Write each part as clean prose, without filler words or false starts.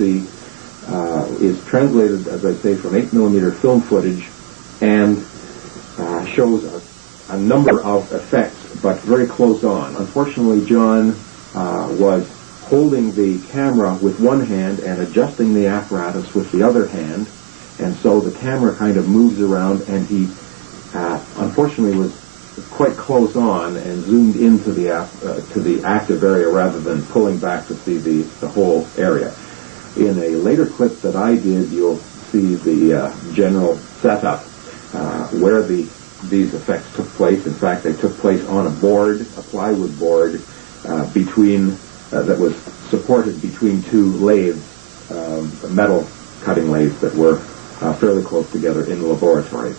see is translated, as I say, from 8mm film footage and shows a number of effects, but very close on. Unfortunately, John was holding the camera with one hand and adjusting the apparatus with the other hand, and so the camera kind of moves around, and he unfortunately was quite close on and zoomed into the active area rather than pulling back to see the whole area. In a later clip that I did, you'll see the general setup where these effects took place. In fact, they took place on a board, a plywood board, that was supported between two lathes, metal cutting lathes that were fairly close together in the laboratory.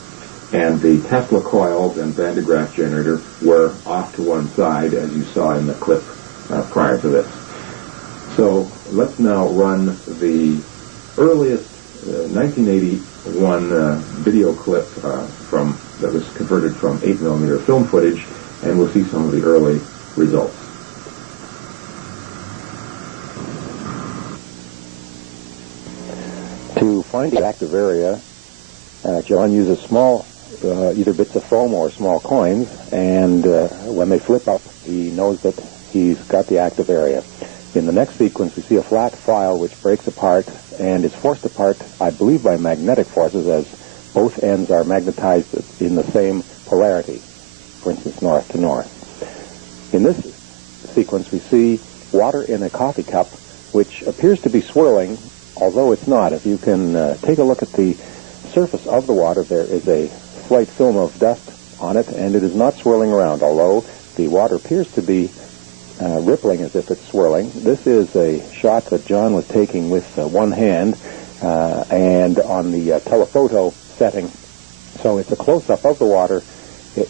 And the Tesla coils and Van de Graaff generator were off to one side, as you saw in the clip prior to this. So let's now run the earliest 1981 video clip that was converted from 8mm film footage, and we'll see some of the early results. To find the active area, John uses small, either bits of foam or small coins, and when they flip up, he knows that he's got the active area. In the next sequence, we see a flat file which breaks apart and is forced apart, I believe, by magnetic forces, as both ends are magnetized in the same polarity, for instance, north to north. In this sequence, we see water in a coffee cup, which appears to be swirling, although it's not. If you can take a look at the surface of the water, there is a slight film of dust on it, and it is not swirling around, although the water appears to be rippling as if it's swirling. This is a shot that John was taking with one hand and on the telephoto setting. So it's a close-up of the water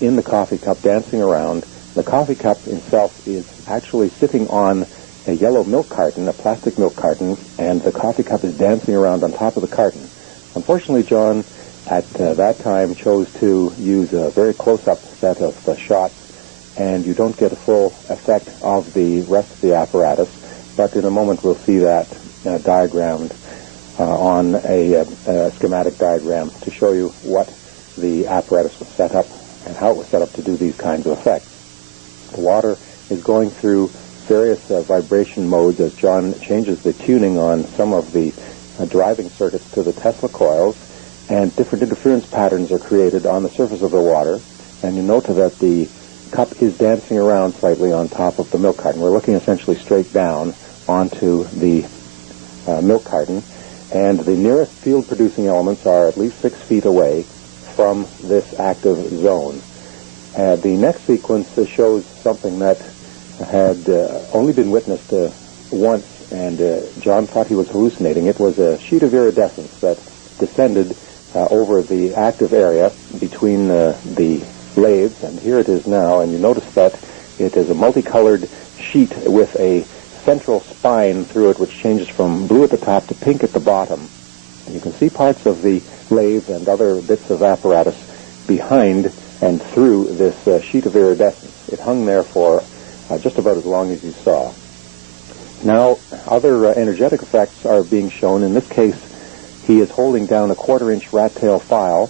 in the coffee cup dancing around. The coffee cup itself is actually sitting on a yellow milk carton, a plastic milk carton, and the coffee cup is dancing around on top of the carton. Unfortunately, John, at that time, chose to use a very close-up set of shots, and you don't get a full effect of the rest of the apparatus, but in a moment we'll see that diagrammed on a schematic diagram to show you what the apparatus was set up and how it was set up to do these kinds of effects. The water is going through various vibration modes as John changes the tuning on some of the driving circuits to the Tesla coils, and different interference patterns are created on the surface of the water, and you note that the cup is dancing around slightly on top of the milk carton. We're looking essentially straight down onto the milk carton, and the nearest field-producing elements are at least 6 feet away from this active zone. The next sequence shows something that had only been witnessed once, and John thought he was hallucinating. It was a sheet of iridescence that descended over the active area between the lathes, and here it is now, and you notice that it is a multicolored sheet with a central spine through it which changes from blue at the top to pink at the bottom. And you can see parts of the lathe and other bits of apparatus behind and through this sheet of iridescence. It hung there for just about as long as you saw. Now, other energetic effects are being shown. In this case, he is holding down a 1/4-inch rat tail file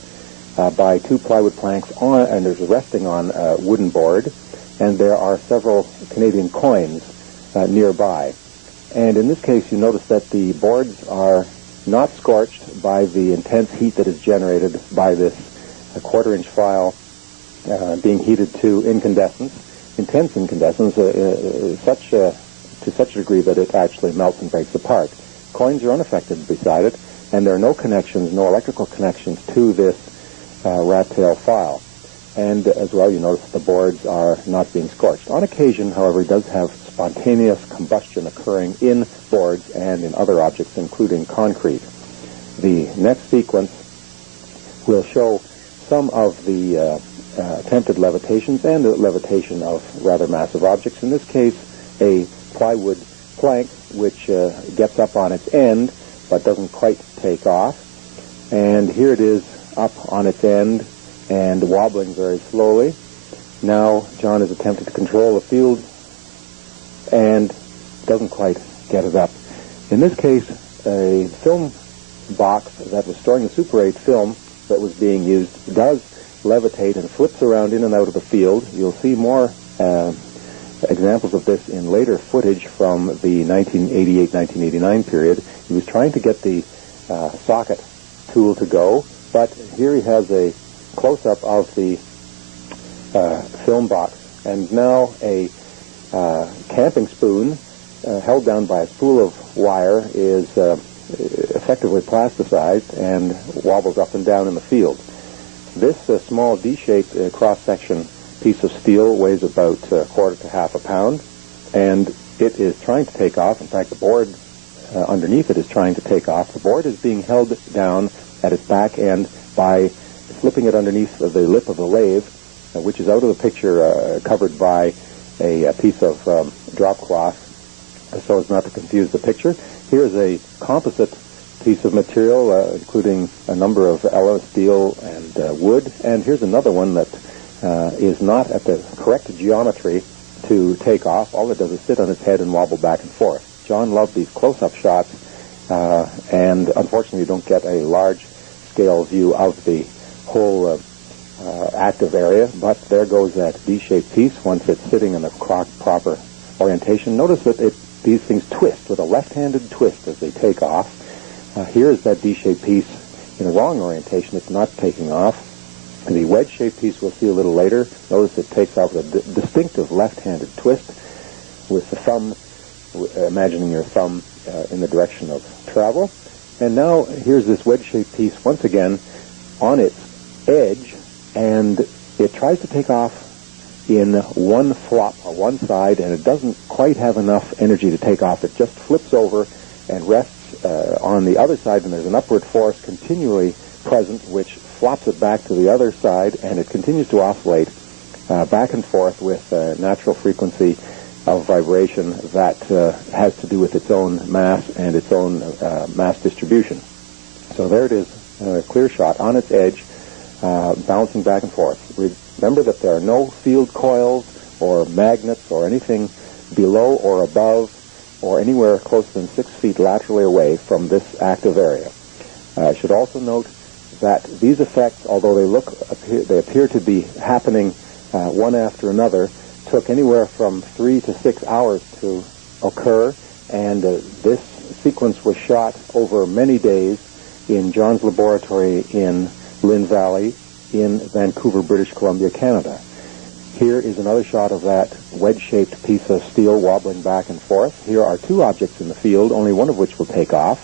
by 2 plywood planks on, and is resting on a wooden board, and there are several Canadian coins nearby. And in this case, you notice that the boards are not scorched by the intense heat that is generated by this 1/4-inch file being heated to incandescence, intense incandescence, to such a degree that it actually melts and breaks apart. Coins are unaffected beside it, and there are no connections, no electrical connections to this rat tail file. And as well, you notice the boards are not being scorched. On occasion, however, it does have spontaneous combustion occurring in boards and in other objects, including concrete. The next sequence will show some of the attempted levitations and the levitation of rather massive objects. In this case, a plywood plank which gets up on its end but doesn't quite take off. And here it is up on its end and wobbling very slowly. Now John is attempting to control the field and doesn't quite get it up. In this case, a film box that was storing the Super 8 film that was being used does levitate and flips around in and out of the field. You'll see more examples of this in later footage from the 1988-1989 period. He was trying to get the socket tool to go, but here he has a close-up of the film box, and now a camping spoon held down by a spool of wire is effectively plasticized and wobbles up and down in the field. This small D-shaped cross-section piece of steel weighs about a quarter to half a pound, and it is trying to take off. In fact, the board underneath it is trying to take off. The board is being held down at its back end by slipping it underneath the lip of the lathe, which is out of the picture, covered by a piece of drop cloth so as not to confuse the picture. Here's a composite piece of material, including a number of elements, steel and wood, and here's another one that is not at the correct geometry to take off. All it does is sit on its head and wobble back and forth. John loved these close-up shots, and unfortunately you don't get a large-scale view of the whole active area, but there goes that D-shaped piece once it's sitting in the proper orientation. Notice that these things twist with a left-handed twist as they take off. Here's that D-shaped piece in the wrong orientation. It's not taking off. And the wedge-shaped piece we'll see a little later. Notice it takes off with a distinctive left-handed twist with the thumb, imagining your thumb in the direction of travel. And now here's this wedge-shaped piece once again on its edge, and it tries to take off in one flop on one side, and it doesn't quite have enough energy to take off. It just flips over and rests on the other side, and there's an upward force continually present, which flops it back to the other side, and it continues to oscillate back and forth with a natural frequency of vibration that has to do with its own mass and its own mass distribution. So there it is, a clear shot on its edge, bouncing back and forth. Remember that there are no field coils or magnets or anything below or above or anywhere closer than 6 feet laterally away from this active area. I should also note that these effects, although they appear to be happening one after another, took anywhere from 3 to 6 hours to occur, and this sequence was shot over many days in John's laboratory in Lynn Valley in Vancouver, British Columbia, Canada. Here is another shot of that wedge-shaped piece of steel wobbling back and forth. Here are two objects in the field, only one of which will take off.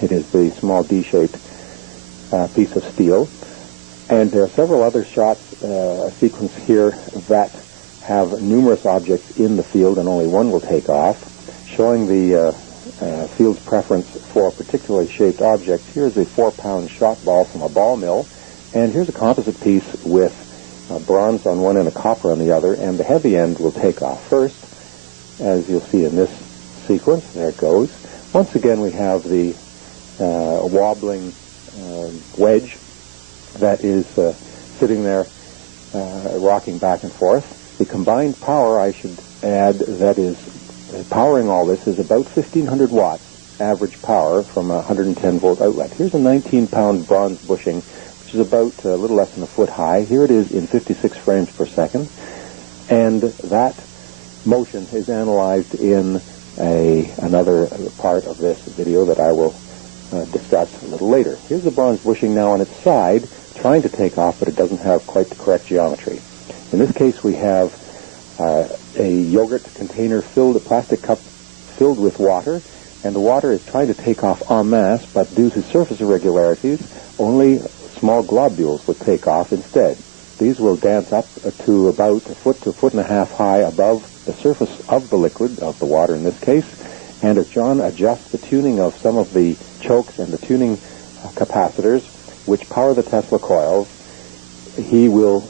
It is the small D-shaped piece of steel. And there are several other shots, a sequence here that have numerous objects in the field, and only one will take off, showing the field's preference for particularly shaped objects. Here's a 4-pound shot ball from a ball mill, and here's a composite piece with bronze on one and a copper on the other, and the heavy end will take off first, as you'll see in this sequence. There it goes. Once again, we have the wobbling wedge that is sitting there rocking back and forth. The combined power, I should add, that is powering all this is about 1,500 watts average power from a 110-volt outlet. Here's a 19-pound bronze bushing, which is about a little less than a foot high. Here it is in 56 frames per second, and that motion is analyzed in another part of this video that I will discuss a little later. Here's the bronze bushing now on its side, trying to take off, but it doesn't have quite the correct geometry. In this case, we have a yogurt container filled, a plastic cup filled with water, and the water is trying to take off en masse, but due to surface irregularities, only small globules will take off instead. These will dance up to about a foot to a foot and a half high above the surface of the liquid, of the water in this case, and as John adjusts the tuning of some of the chokes and the tuning capacitors, which power the Tesla coils, he will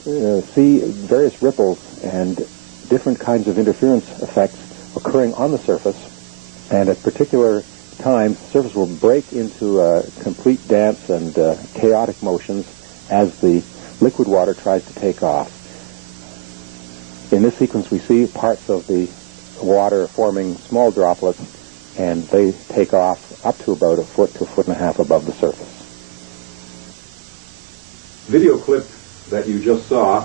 see various ripples and different kinds of interference effects occurring on the surface, and at particular times the surface will break into complete dance and chaotic motions as the liquid water tries to take off. In this sequence we see parts of the water forming small droplets and they take off up to about 1 foot to 1.5 feet above the surface. Video clip that you just saw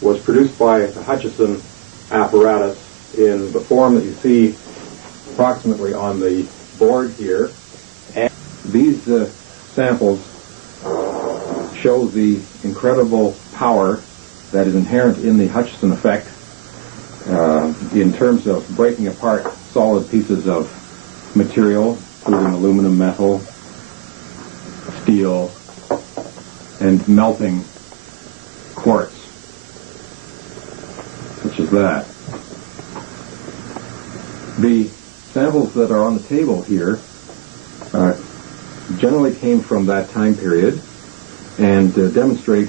was produced by the Hutchison apparatus in the form that you see approximately on the board here. And these samples show the incredible power that is inherent in the Hutchison effect in terms of breaking apart solid pieces of material, including aluminum, metal, steel, and melting quartz, such as that. The samples that are on the table here generally came from that time period and demonstrate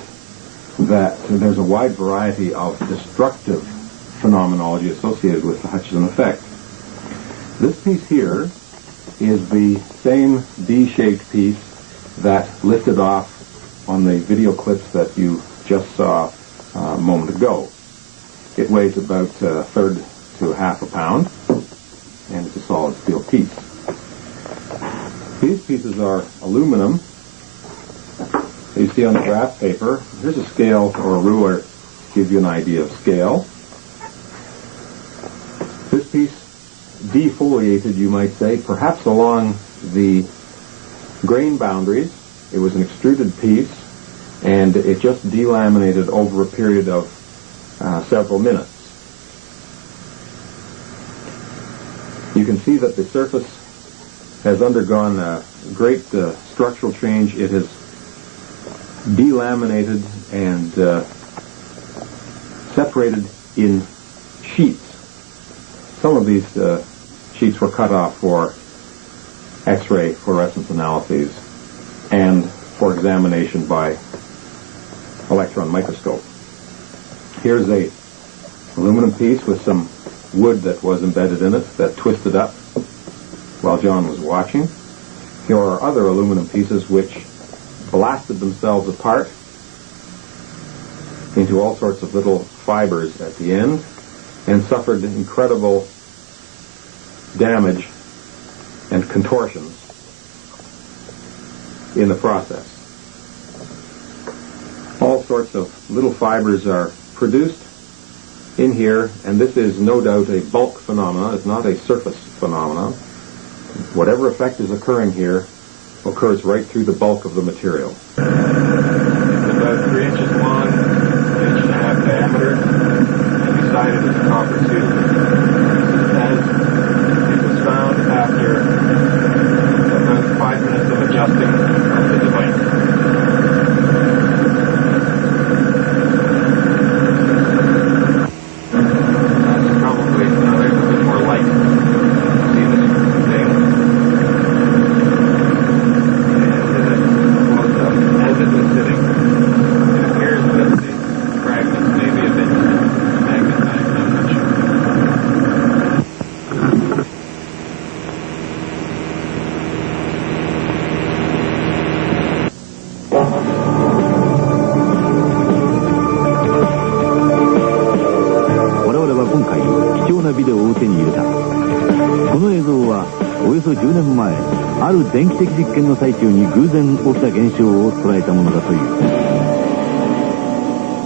that there's a wide variety of destructive phenomenology associated with the Hutchison effect. This piece here is the same D-shaped piece that lifted off on the video clips that you just saw a moment ago. It weighs about 1/3 to 1/2 pound, and it's a solid steel piece. These pieces are aluminum. You see on the graph paper, here's a scale or a ruler to give you an idea of scale. This piece defoliated, you might say, perhaps along the grain boundaries. It was an extruded piece, and it just delaminated over a period of several minutes. You can see that the surface has undergone a great structural change. It has delaminated and separated in sheets. Some of these sheets were cut off for X-ray fluorescence analyses and for examination by electron microscope. Here's a aluminum piece with some wood that was embedded in it that twisted up while John was watching. Here are other aluminum pieces which blasted themselves apart into all sorts of little fibers at the end and suffered incredible damage and contortions in the process. All sorts of little fibers are produced in here, and this is no doubt a bulk phenomena. It's not a surface phenomenon. Whatever effect is occurring here occurs right through the bulk of the material. It's about 3 inches long, 1.5 inch diameter, and beside it is a copper tube. As it was found after about 5 minutes of adjusting of the device. That's probably a bit more light. See this thing? And as it was sitting, it appears that the fragments may be a bit magnetized, I'm not sure.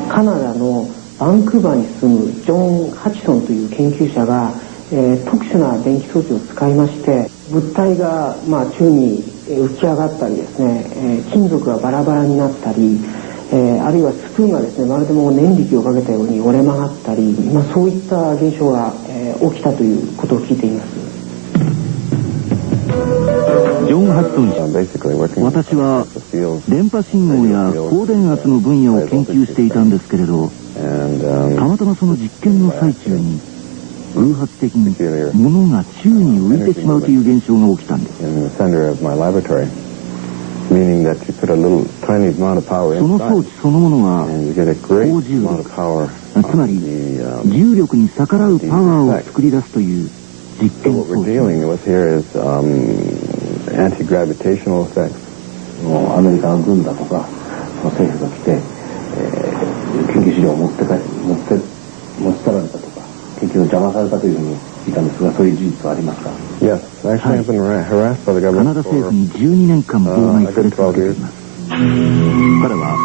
カナダのバンクーバーに住むジョン・ハチソンという研究者が、特殊な電気装置を使いまして物体が、宙に浮き上がったりですね、金属がバラバラになったり、あるいはスプーンがですねまるでもう念力をかけたように折れ曲がったり、そういった現象が、起きたということを聞いています。ジョン・ハチソン氏、私は電波信号や高電圧の分野を研究していたんですけれど、たまたまその実験の最中に偶発的に物が宙に浮いてしまうという現象が起きたんです。その装置そのものは高重力、つまり重力に逆らうパワーを作り出すという実験装置です。anti-gravitational effects. アメリカの軍だとか政府が来て、研究資料を持ち去られたとか研究を邪魔されたというふうに聞いたんですが、そういう事実はありますか？ Yes, actually I've been harassed by the カナ government ダ政府 for に12年間妨害され続けています。彼は